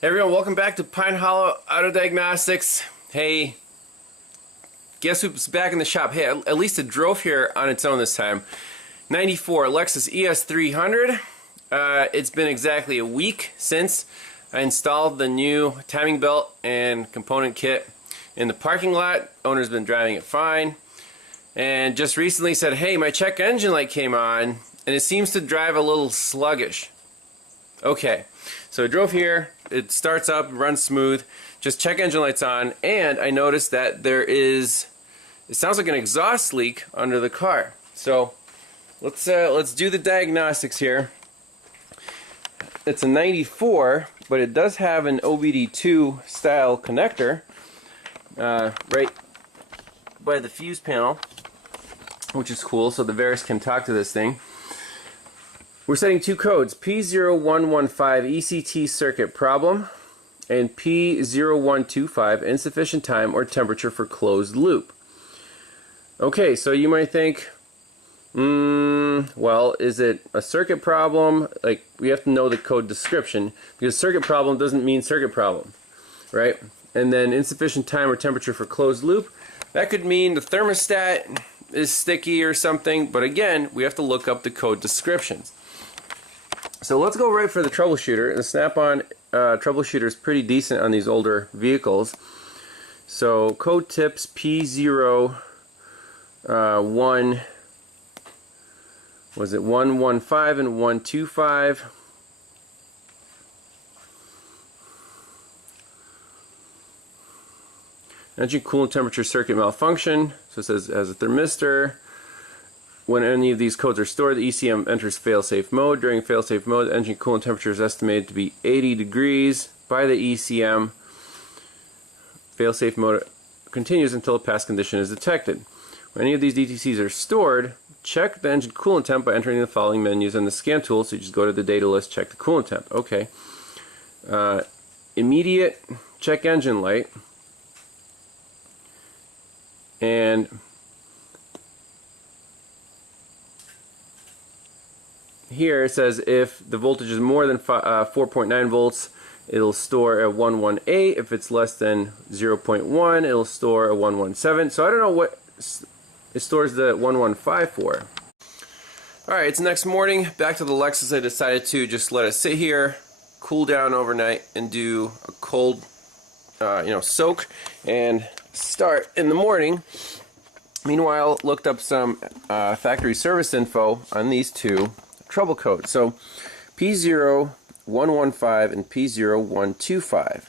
Hey everyone, welcome back to Pine Hollow Auto Diagnostics. Hey, guess who's back in the shop? Hey, at least it drove here on its own this time. 94 Lexus ES300. It's been exactly a week since I installed the new timing belt and component kit in the parking lot. Owner's been driving it fine. And just recently said, hey, my check engine light came on and it seems to drive a little sluggish. Okay, so I drove here, it starts up, runs smooth, just check engine lights on, and I noticed that it sounds like an exhaust leak under the car. So let's do the diagnostics here. It's a 94, but it does have an OBD2 style connector right by the fuse panel, which is cool, so the Varus can talk to this thing. We're setting two codes, P0115 ECT circuit problem and P0125 insufficient time or temperature for closed loop. Okay, so you might think, well, is it a circuit problem? Like, we have to know the code description, because circuit problem doesn't mean circuit problem, right? And then insufficient time or temperature for closed loop, that could mean the thermostat is sticky or something, but again, we have to look up the code descriptions. So let's go right for the troubleshooter. The Snap-on troubleshooter is pretty decent on these older vehicles. So code tips P01, was it 115 and 125? Engine coolant temperature circuit malfunction. So it says as a thermistor. When any of these codes are stored, the ECM enters failsafe mode. During failsafe mode, the engine coolant temperature is estimated to be 80 degrees by the ECM. Failsafe mode continues until a pass condition is detected. When any of these DTCs are stored, check the engine coolant temp by entering the following menus on the scan tool. So you just go to the data list, check the coolant temp. Okay. Immediate check engine light. And here it says if the voltage is more than 4.9 volts, it'll store a 118. If it's less than 0.1, it'll store a 117. So I don't know what it stores the 115 for. Alright, it's next morning. Back to the Lexus. I decided to just let it sit here, cool down overnight, and do a cold soak and start in the morning. Meanwhile, looked up some factory service info on these two trouble codes. So P0115 and P0125.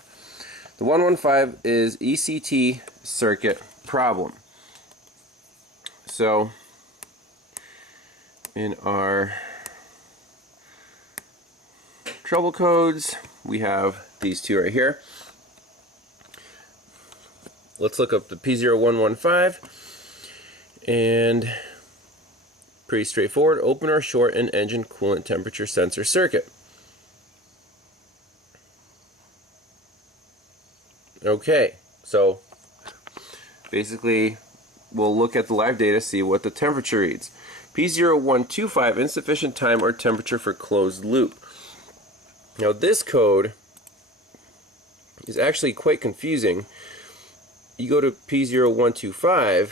The 115 is ECT circuit problem. So in our trouble codes, we have these two right here. Let's look up the P0115, and pretty straightforward. Open or short an engine coolant temperature sensor circuit. Okay, so basically we'll look at the live data, see what the temperature reads. P0125, insufficient time or temperature for closed loop. Now this code is actually quite confusing. You go to P0125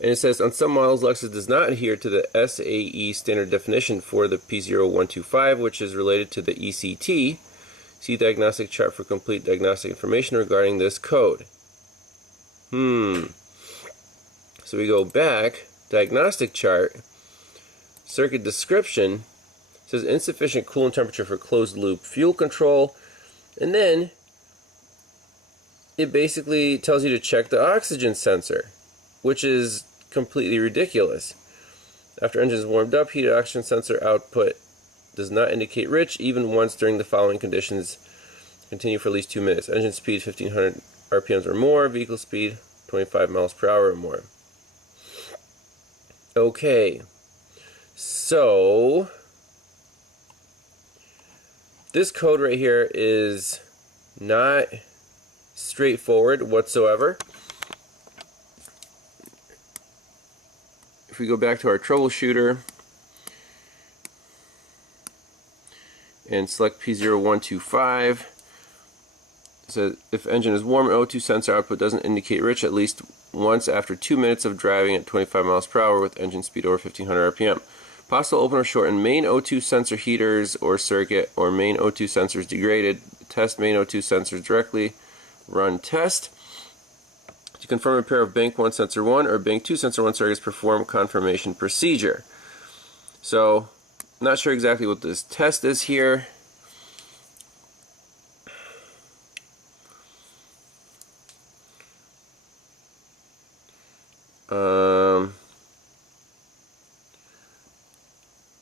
and it says on some models Lexus does not adhere to the SAE standard definition for the P0125, which is related to the ECT. See diagnostic chart for complete diagnostic information regarding this code. So we go back, diagnostic chart, circuit description, says insufficient coolant temperature for closed loop fuel control, and then it basically tells you to check the oxygen sensor, which is completely ridiculous. After engine is warmed up, heated oxygen sensor output does not indicate rich even once during the following conditions. Continue for at least 2 minutes. Engine speed 1500 RPMs or more. Vehicle speed 25 miles per hour or more. Okay, so this code right here is not straightforward whatsoever. If we go back to our troubleshooter, and select P0125. It says if engine is warm, O2 sensor output doesn't indicate rich at least once after 2 minutes of driving at 25 miles per hour with engine speed over 1500 RPM. Possible open or short in main O2 sensor heaters or circuit, or main O2 sensors degraded. Test main O2 sensors directly. Run test. To confirm a pair of bank 1 sensor 1 or bank 2 sensor 1 circuits, perform confirmation procedure. So, not sure exactly what this test is here.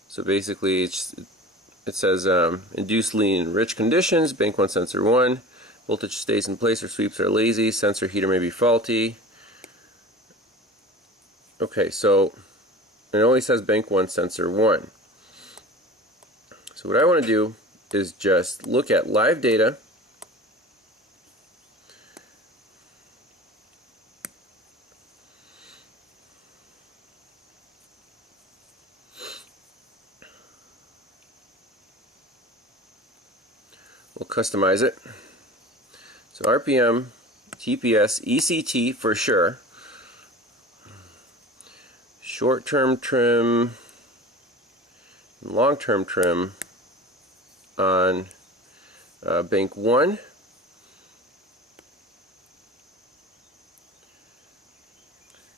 So basically it says induced lean rich conditions, bank 1 sensor 1, voltage stays in place or sweeps are lazy, sensor heater may be faulty. Okay, so it only says bank 1 sensor 1. So what I want to do is just look at live data. We'll customize it. So RPM, TPS, ECT for sure. Short-term trim, long-term trim on bank 1.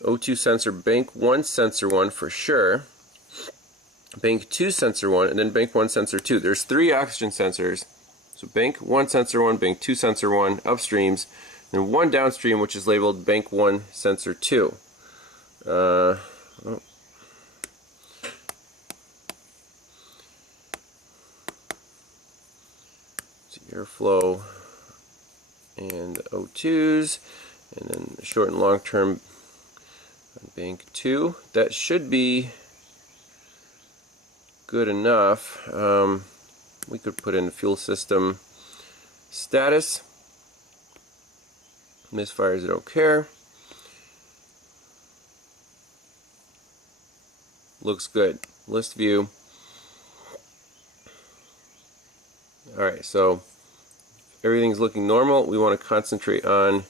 O2 sensor, bank 1 sensor 1 for sure. Bank 2 sensor 1, and then bank 1 sensor 2. There's 3 oxygen sensors. So bank 1 sensor 1, bank 2 sensor 1 upstreams, and 1 downstream, which is labeled bank 1 sensor 2. Oh. So airflow and O2s, and then short and long term on bank 2. That should be good enough. We could put in fuel system status. Misfires, I don't care. Looks good. List view. Alright, so everything's looking normal. We want to concentrate on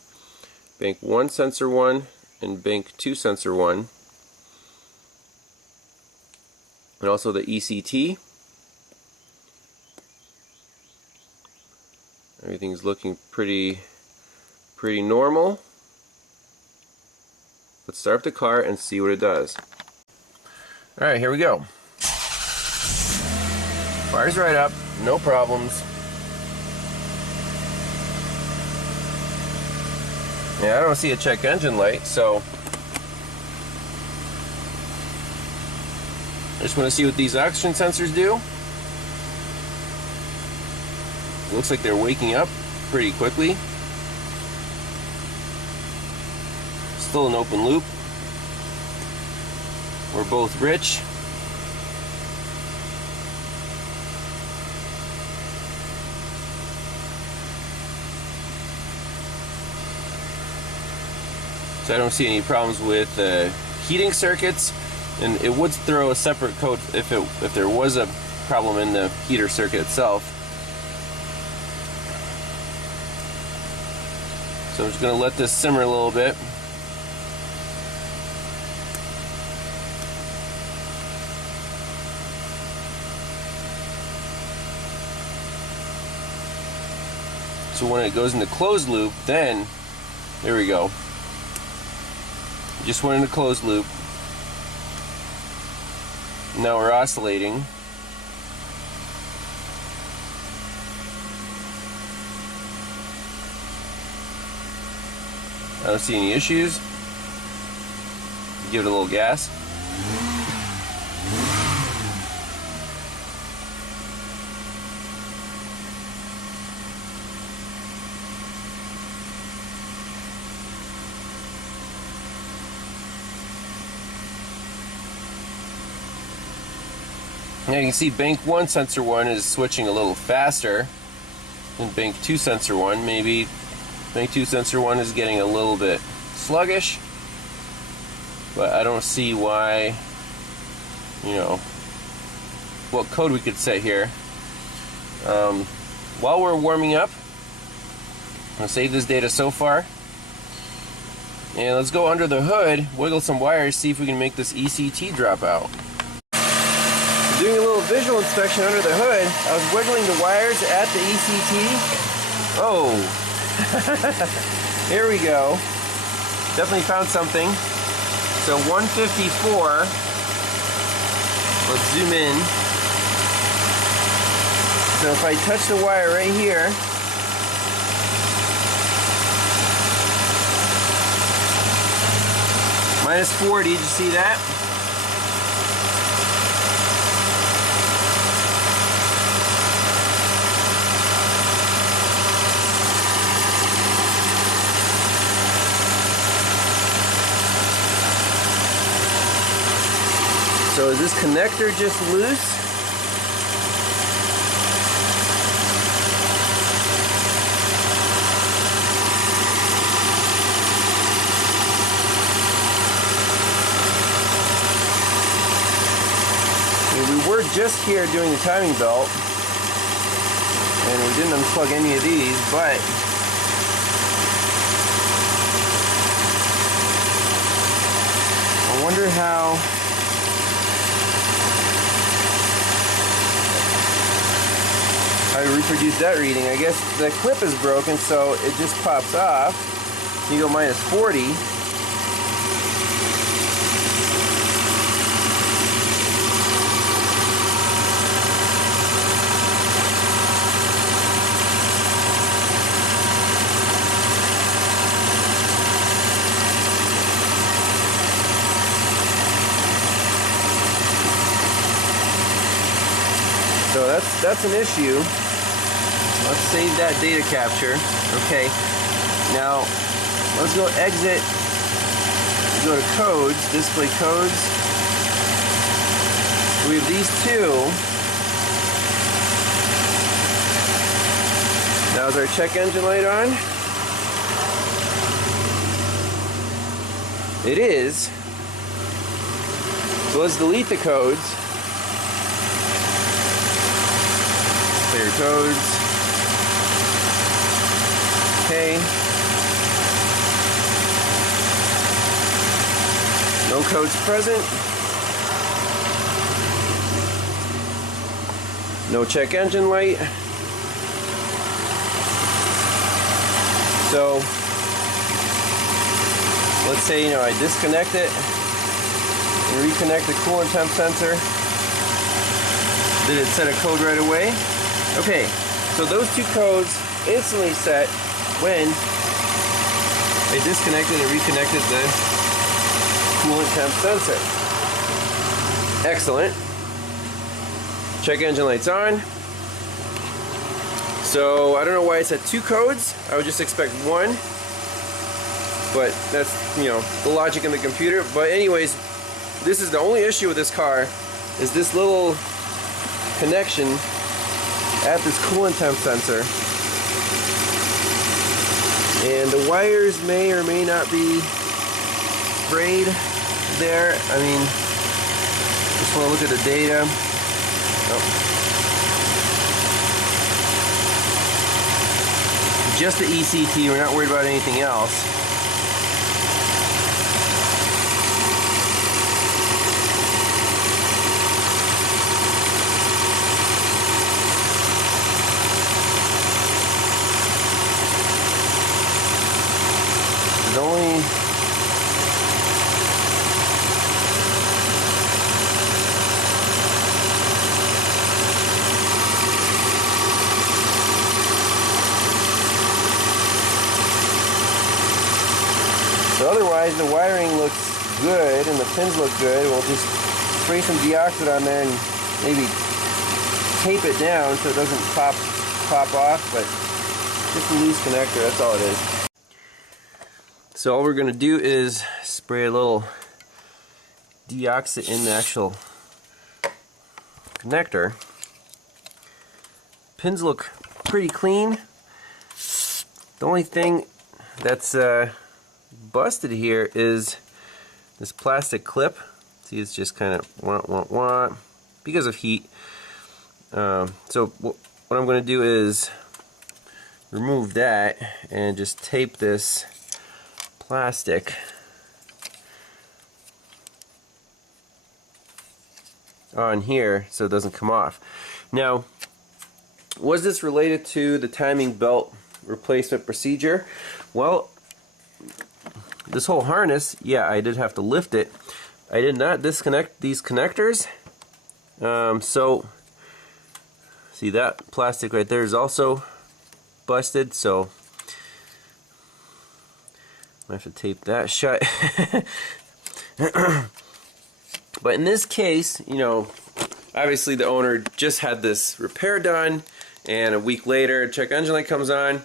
bank 1 sensor 1 and bank 2 sensor 1. And also the ECT. Everything's looking pretty normal. Let's start up the car and see what it does. Alright, here we go. Fires right up, no problems. Yeah, I don't see a check engine light, so I just want to see what these oxygen sensors do. Looks like they're waking up pretty quickly. Still an open loop. We're both rich. So I don't see any problems with heating circuits, and it would throw a separate code if there was a problem in the heater circuit itself. So I'm just going to let this simmer a little bit. So when it goes into closed loop, then, there we go. Just went into closed loop. Now we're oscillating. I don't see any issues. Give it a little gas. Now you can see bank 1 sensor 1 is switching a little faster than bank 2 sensor 1. Maybe bank 2 sensor 1 is getting a little bit sluggish, but I don't see why, what code we could set here. While we're warming up, I'm going to save this data so far. And let's go under the hood, wiggle some wires, see if we can make this ECT drop out. Doing a little visual inspection under the hood, I was wiggling the wires at the ECT. Oh, here we go. Definitely found something. So 154. Let's zoom in. So if I touch the wire right here, -40, did you see that? So is this connector just loose? We were just here doing the timing belt, and we didn't unplug any of these, but I wonder how I reproduce that reading. I guess the clip is broken, so it just pops off. You go -40. So that's an issue. Let's save that data capture. Okay. Now let's go exit. Go to codes, display codes. We have these two. Now is our check engine light on? It is. So let's delete the codes. Clear codes. Okay. No codes present. No check engine light. So let's say, I disconnect it and reconnect the coolant temp sensor. Did it set a code right away? Okay, so those two codes instantly set when I disconnected and reconnected the coolant temp sensor. Excellent. Check engine light's on. So I don't know why it said two codes. I would just expect one. But that's, the logic in the computer. But anyways, this is the only issue with this car, is this little connection at this coolant temp sensor. And the wires may or may not be frayed there. I mean, just want to look at the data. Oh. Just the ECT, we're not worried about anything else. Only so otherwise the wiring looks good and the pins look good. We'll just spray some deoxit on there and maybe tape it down so it doesn't pop off, but just a loose connector, that's all it is. So all we're going to do is spray a little deoxit in the actual connector. Pins look pretty clean. The only thing that's busted here is this plastic clip. See, it's just kind of wah, wah, wah, because of heat. So what what I'm going to do is remove that and just tape this plastic on here so it doesn't come off. Now, was this related to the timing belt replacement procedure? Well, this whole harness, yeah, I did have to lift it. I did not disconnect these connectors. So, see, that plastic right there is also busted, so I have to tape that shut. But in this case, you know, obviously the owner just had this repair done, and a week later, check engine light comes on.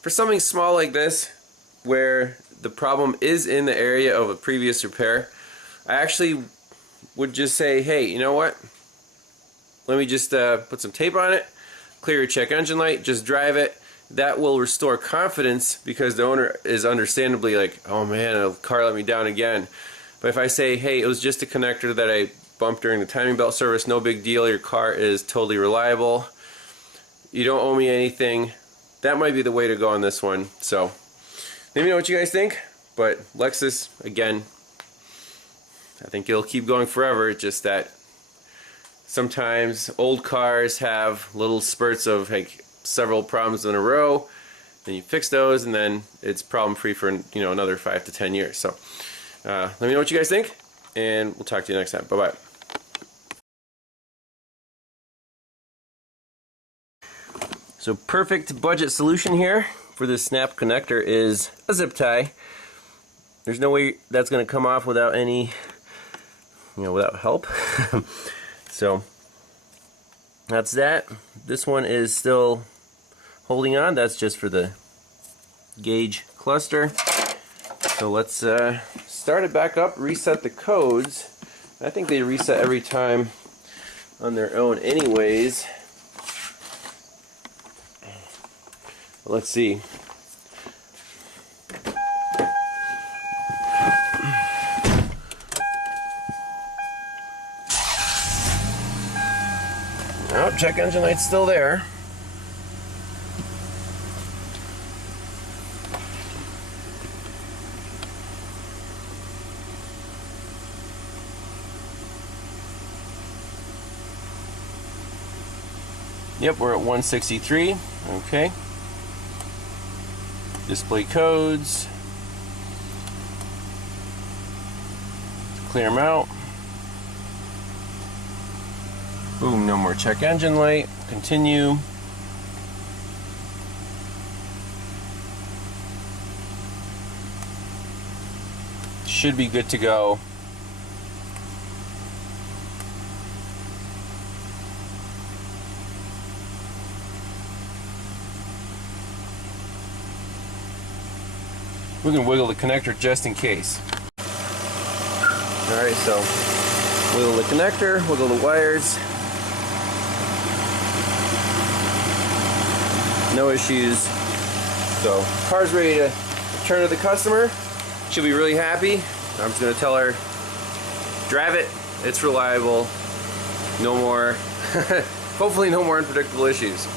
For something small like this, where the problem is in the area of a previous repair, I actually would just say, hey, you know what? Let me just put some tape on it, clear your check engine light, just drive it. That will restore confidence, because the owner is understandably like, oh man, a car let me down again. But if I say, hey, it was just a connector that I bumped during the timing belt service, no big deal, your car is totally reliable, you don't owe me anything, that might be the way to go on this one. So let me know what you guys think. But Lexus, again, I think it'll keep going forever. It's just that sometimes old cars have little spurts of like several problems in a row, then you fix those, and then it's problem free for, you know, another 5 to 10 years. So let me know what you guys think, and we'll talk to you next time. Bye bye. So perfect budget solution here for this snap connector is a zip tie. There's no way that's going to come off without any, you know, without help. So that's that. This one is still holding on. That's just for the gauge cluster. So let's start it back up, reset the codes. I think they reset every time on their own anyways. Let's see. Oh, check engine light's still there. Yep, we're at 163. Okay. Display codes. Clear them out. Boom, no more check engine light. Continue. Should be good to go. We can wiggle the connector just in case. Alright, so wiggle the connector, wiggle the wires. No issues. So, car's ready to return to the customer. She'll be really happy. I'm just going to tell her, drive it, it's reliable, no more, hopefully no more unpredictable issues.